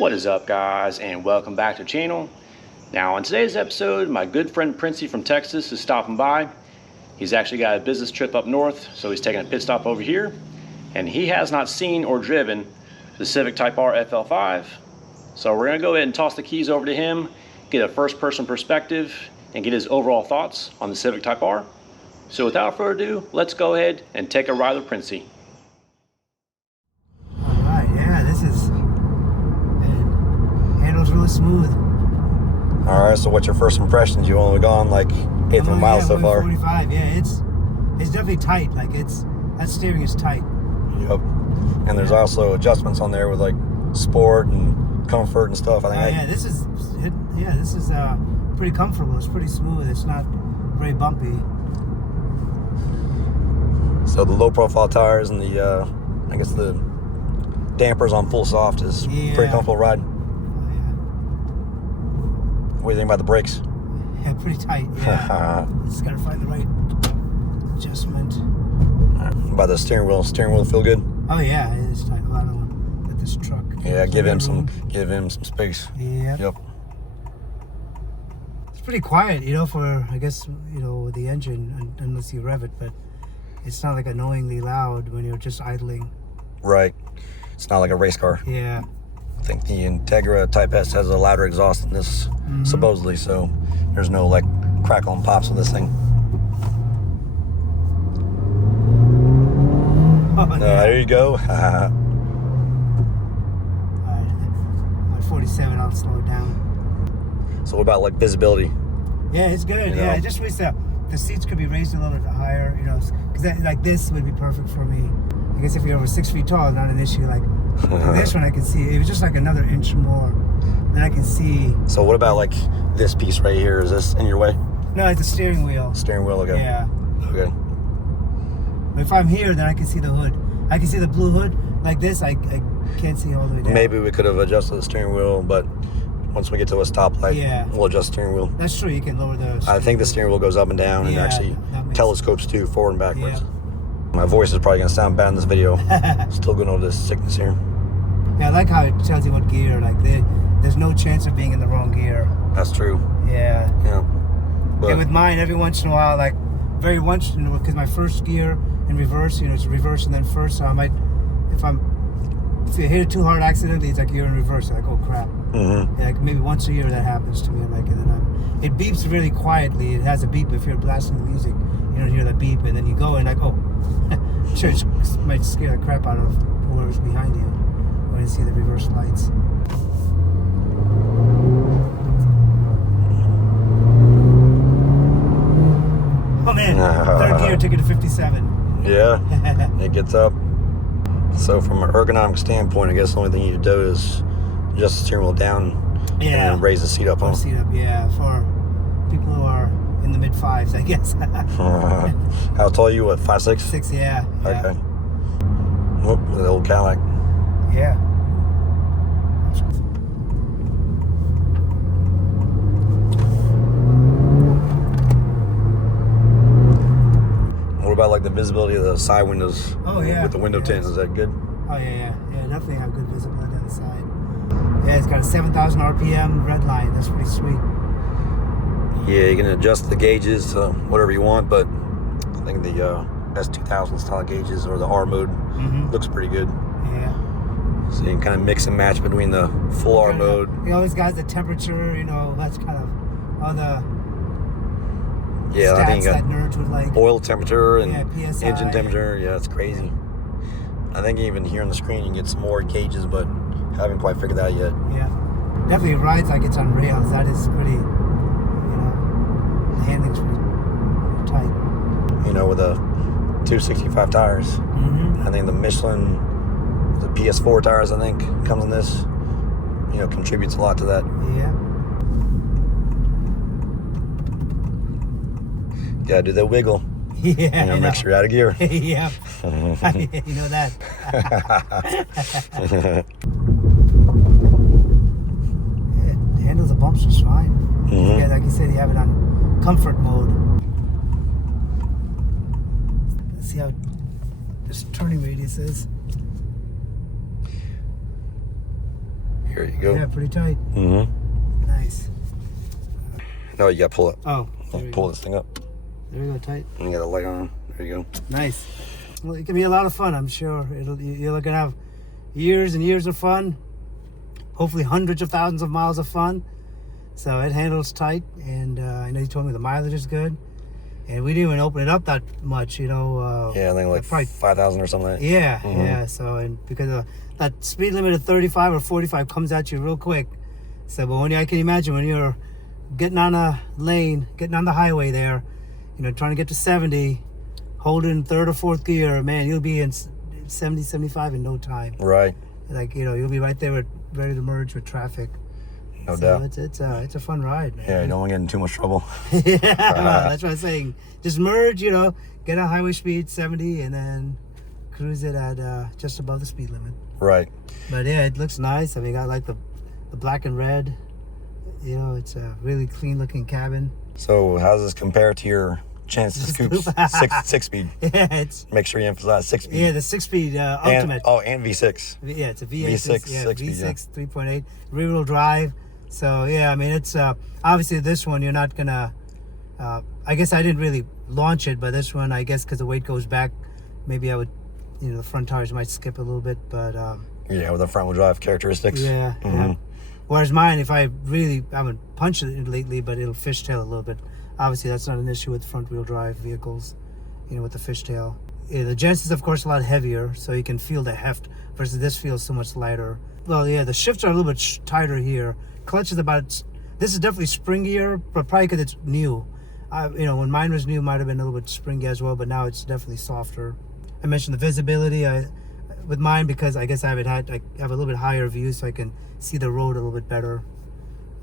What is up, guys, and welcome back to the channel. Now in today's episode, my good friend Princy from Texas is stopping by. He's actually got a business trip up north, so he's taking a pit stop over here, and he has not seen or driven the Civic Type R FL5. So we're gonna go ahead and toss the keys over to him, get a first-person perspective, and get his overall thoughts on the Civic Type R. So without further ado, let's go ahead and take a ride with Princy. Alright, yeah, this is, handles really smooth. Alright, so what's your first impressions? You've only gone like 800 miles so far. 45, yeah, it's definitely tight. Like that steering is tight. Yep. And there's also adjustments on there with like sport and comfort and stuff. I think. This is pretty comfortable. It's pretty smooth. It's not very bumpy. So the low profile tires and the I guess the dampers on full soft is pretty comfortable ride. What do you think about the brakes? Yeah, pretty tight. Yeah. Just gotta find the right adjustment. Right. About the steering wheel. Steering wheel feel good? Oh yeah, it is tight. A lot of them with this truck. Yeah, give him some space. Yeah. Yep. It's pretty quiet, for I guess the engine unless you rev it, but it's not like annoyingly loud when you're just idling. Right. It's not like a race car. Yeah. I think the Integra Type S has a louder exhaust than this, supposedly, so there's no like crackle and pops with this thing. There you go. Alright, at 47, I'll slow it down. So what about like visibility? Yeah, it's good. Yeah, I just wish the seats could be raised a little bit higher, because like this would be perfect for me. I guess if you're over 6 feet tall, not an issue. Like this one, I can see it was just like another inch more, then I can see. So what about like this piece right here? Is this in your way? No, it's the steering wheel. Steering wheel, okay. Yeah. Okay. But if I'm here, then I can see the hood. I can see the blue hood. Like this, I can't see all the way down. Maybe we could have adjusted the steering wheel, but once we get to a stoplight, we'll adjust the steering wheel. That's true. You can lower the. I think the steering wheel goes up and down, and actually telescopes too, forward and backwards. My voice is probably gonna sound bad in this video. Still going over this sickness here. Yeah, I like how it tells you what gear. Like there's no chance of being in the wrong gear. That's true. Yeah. Yeah. But and with mine, every once in a while, like because my first gear in reverse, it's reverse and then first. So I might, if you hit it too hard accidentally, it's like you're in reverse. Like, oh crap. Mm-hmm. Like maybe once a year that happens to me. Like, and then it beeps really quietly. It has a beep if you're blasting the music. You don't hear that beep, and then you go and like, oh, sure, it might scare the crap out of whoever's behind you when you see the reverse lights. Oh man, third gear took it to 57. Yeah, it gets up. So from an ergonomic standpoint, I guess the only thing you need to do is adjust the steering wheel down and then raise the seat up. Seat up, yeah, for people who are in the mid fives, I guess. How tall are you? What, 5'6"? 6, yeah. Okay. Whoop, the old Cadillac. Yeah. What about like the visibility of the side windows? Oh yeah. With the window tint, is that good? Oh yeah. Definitely have good visibility on the side. Yeah, it's got a 7,000 RPM red line. That's pretty sweet. Yeah, you can adjust the gauges to whatever you want, but I think the S2000 style gauges or the R mode looks pretty good. Yeah. So you can kind of mix and match between the full R mode. It always got the temperature, that's kind of all the stats I think that nerds would like. Oil temperature and PSI. engine temperature. Yeah, it's crazy. I think even here on the screen you can get some more gauges, but haven't quite figured that out yet. Yeah. Definitely rides like it's on rails. That is pretty, the handling's pretty tight. With a 265 tires. I think the Michelin, the PS4 tires, I think, comes in this, contributes a lot to that. Yeah. Gotta do that wiggle. Yeah. Make sure you're out of gear. Yeah. You know that. It handles the bumps just fine. Yeah, like you said, you have it on comfort mode. Let's see how this turning radius is. There you go. Yeah, pretty tight. Mm-hmm. Nice. No, you gotta pull it. Oh, Pull this thing up. there you go, tight. And you got a light on. There you go. Nice. Well, it can be a lot of fun, I'm sure. You're gonna have years and years of fun. Hopefully hundreds of thousands of miles of fun. So it handles tight, and I know you told me the mileage is good. And we didn't even open it up that much, you know. Yeah, I think like probably 5,000 or something like that. Yeah, yeah. So, and because that speed limit of 35 or 45 comes at you real quick. So, but I can imagine when you're getting on a lane, getting on the highway there, you know, trying to get to 70, holding third or fourth gear, man, you'll be in 70, 75 in no time. Right. Like, you know, you'll be right there ready to merge with traffic. No doubt. It's a fun ride, man. Yeah, you don't want to get in too much trouble. Yeah, that's what I'm saying. Just merge, you know, get a highway speed 70 and then cruise it at just above the speed limit. Right. But yeah, it looks nice. I mean, I like the black and red. You know, it's a really clean looking cabin. So how does this compare to your Genesis Coupe's six speed? Yeah, it's Make sure you emphasize 6-speed. yeah, the 6-speed ultimate. And V6. Yeah, it's a V8, V6, yeah, 6-speed, V6 3.8 rear-wheel drive. So yeah, I mean, it's obviously this one you're not gonna. I guess I didn't really launch it, but this one, I guess, because the weight goes back, maybe I would, you know, the front tires might skip a little bit, but Yeah, with the front-wheel drive characteristics. yeah. Yeah. Whereas mine, if I haven't punched it lately, but it'll fishtail a little bit. Obviously, that's not an issue with front-wheel drive vehicles, you know, with the fishtail. Yeah, the Genesis, of course, a lot heavier, so you can feel the heft, versus this feels so much lighter. Well, yeah, the shifts are a little bit tighter here. Clutch is this is definitely springier, but probably because it's new. You know, when mine was new, it might have been a little bit springy as well, but now it's definitely softer. I mentioned the visibility with mine because I guess I have a little bit higher view, so I can see the road a little bit better.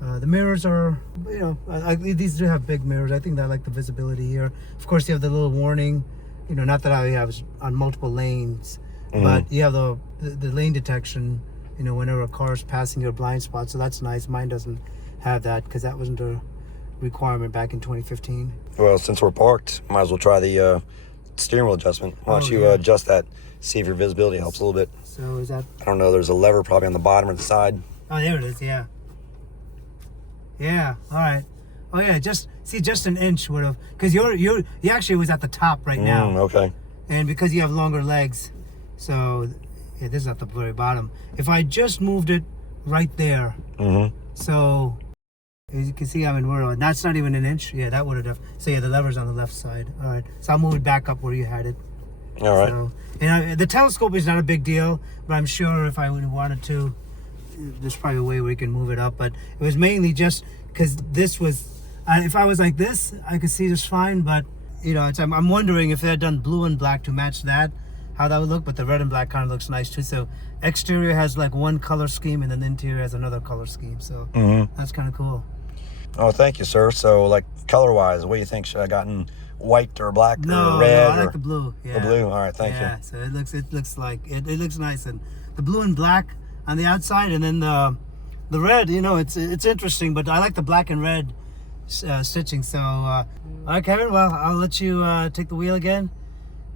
The mirrors are, you know, these do have big mirrors. I think I like the visibility here. Of course, you have the little warning. You know, not that I have on multiple lanes, but you have the lane detection. You know, whenever a car is passing your blind spot, so that's nice. Mine doesn't have that because that wasn't a requirement back in 2015. Well, since we're parked, might as well try the steering wheel adjustment. Why don't you adjust that, see if your visibility helps a little bit. So is that? I don't know, there's a lever probably on the bottom or the side. Oh, there it is, yeah. Yeah, all right. Oh yeah, just an inch would have, because you actually was at the top right now. Okay. And because you have longer legs, so yeah, this is at the very bottom. If I just moved it right there, so as you can see, I'm in world. That's not even an inch. Yeah, that would have. So yeah, the lever's on the left side. All right, so I'll move it back up where you had it. All right. So, and the telescope is not a big deal, but I'm sure if I would have wanted to, there's probably a way we can move it up. But it was mainly just because this was. If I was like this, I could see this fine. But you know, I'm wondering if they had done blue and black to match that, how that would look. But the red and black kind of looks nice too. So exterior has like one color scheme, and then the interior has another color scheme. So that's kind of cool. Oh, thank you, sir. So, like, color-wise, what do you think? Should I have gotten white or black No, or red? no, I like the blue. Yeah. The blue. All right, thank you. Yeah, so it looks like it looks nice, and the blue and black on the outside, and then the red. You know, it's interesting, but I like the black and red stitching. So, all right, Kevin. Well, I'll let you take the wheel again.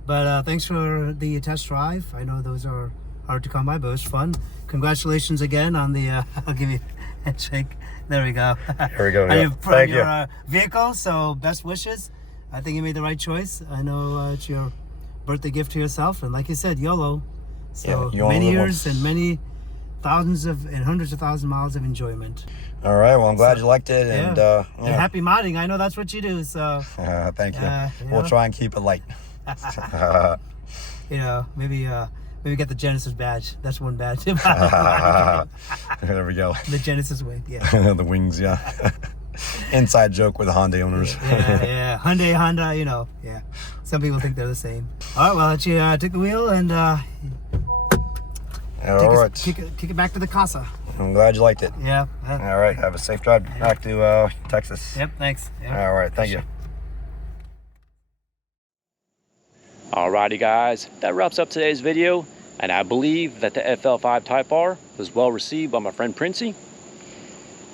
But thanks for the test drive. I know those are hard to come by, but it was fun. Congratulations again on the. I'll give you a handshake. There we go. Here we go. On your vehicle. So best wishes. I think you made the right choice. I know it's your birthday gift to yourself, and like you said, YOLO. So yeah, many years and many thousands and hundreds of thousand miles of enjoyment. All right. Well, I'm glad you liked it, and and happy modding. I know that's what you do. So thank you. We'll try and keep it light. You know, maybe get the Genesis badge. That's one badge. There we go. The Genesis wing, yeah. The wings, yeah. Inside joke with the Hyundai owners. Yeah. Hyundai, Honda, you know, yeah. Some people think they're the same. All right, well, I'll let you take the wheel and kick it back to the casa. I'm glad you liked it. Yeah. All right, have a safe drive back to Texas. Yep, thanks. Yep. All right, thank you. Alrighty guys, that wraps up today's video, and I believe that the FL5 Type R was well received by my friend Princy.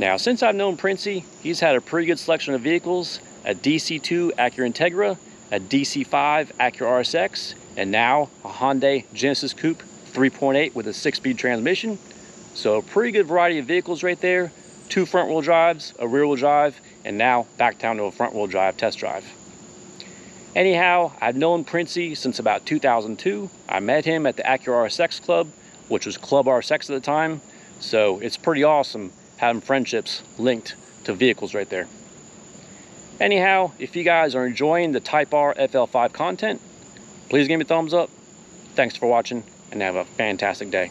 Now, since I've known Princy, he's had a pretty good selection of vehicles: a DC2 Acura Integra, a DC5 Acura RSX, and now a Hyundai Genesis Coupe 3.8 with a 6-speed transmission. So a pretty good variety of vehicles right there. 2 front-wheel drives, a rear-wheel drive, and now back down to a front-wheel drive test drive. Anyhow, I've known Princy since about 2002. I met him at the Acura RSX Club, which was Club RSX at the time. So it's pretty awesome having friendships linked to vehicles right there. Anyhow, if you guys are enjoying the Type R FL5 content, please give me a thumbs up. Thanks for watching, and have a fantastic day.